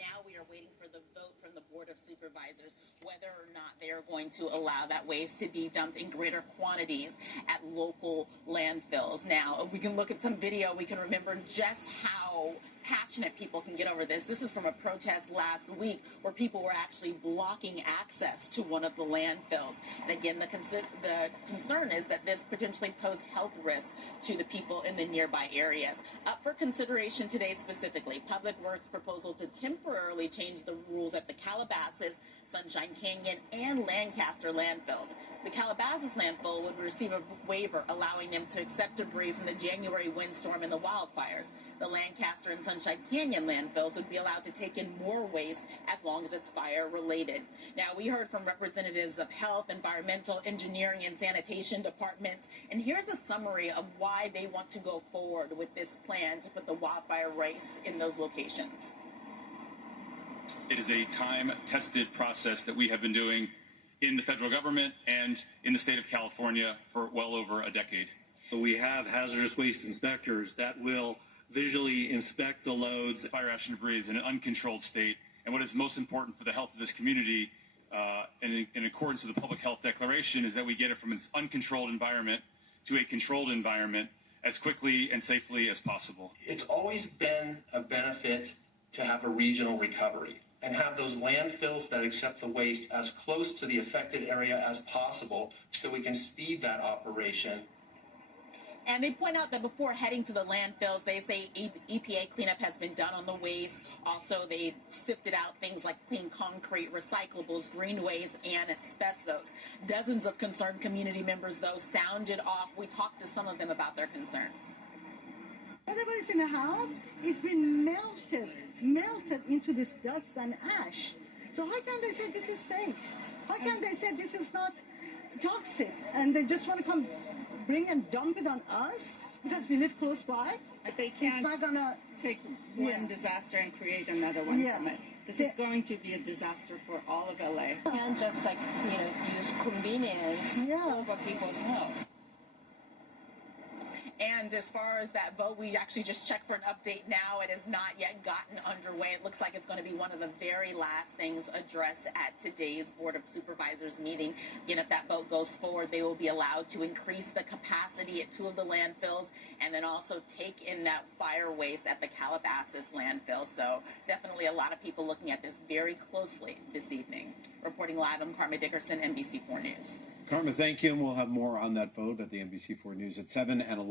Now we are waiting for the vote from the Board of Supervisors whether or not they are going to allow that waste to be dumped in greater quantities at local landfills. Now, if we can look at some video, we can remember just how passionate people can get over this. This is from a protest last week where people were actually blocking access to one of the landfills. And again, the concern is that this potentially poses health risks to the people in the nearby areas. Up for consideration today specifically, Public Works proposal to temporarily change the rules at the Calabasas, Sunshine Canyon, and Lancaster landfills. The Calabasas landfill would receive a waiver allowing them to accept debris from the January windstorm and the wildfires. The Lancaster and Sunshine Canyon landfills would be allowed to take in more waste as long as it's fire related. Now, we heard from representatives of health, environmental, engineering, and sanitation departments, and here's a summary of why they want to go forward with this plan to put the wildfire waste in those locations. It is a time-tested process that we have been doing in the federal government and in the state of California for well over a decade. We have hazardous waste inspectors that will visually inspect the loads. Fire ash and debris is in an uncontrolled state, and what is most important for the health of this community, in accordance with the Public Health Declaration, is that we get it from its uncontrolled environment to a controlled environment as quickly and safely as possible. It's always been a benefit to have a regional recovery and have those landfills that accept the waste as close to the affected area as possible so we can speed that operation. And they point out that before heading to the landfills, they say EPA cleanup has been done on the waste. Also, they sifted out things like clean concrete, recyclables, greenways, and asbestos. Dozens of concerned community members, though, sounded off. We talked to some of them about their concerns. Whatever is in the house, it's been melted into this dust and ash. So how can they say this is safe? How can they say this is not toxic? And they just want to come bring and dump it on us because we live close by? But they can't take one disaster and create another one from it. This is going to be a disaster for all of LA. And just use convenience over people's health. And as far as that vote, we actually just checked for an update now. It has not yet gotten underway. It looks like it's going to be one of the very last things addressed at today's Board of Supervisors meeting. Again, if that vote goes forward, they will be allowed to increase the capacity at 2 of the landfills and then also take in that fire waste at the Calabasas landfill. So definitely a lot of people looking at this very closely this evening. Reporting live, I'm Karma Dickerson, NBC4 News. Karma, thank you, and we'll have more on that vote at the NBC4 News at 7 and 11.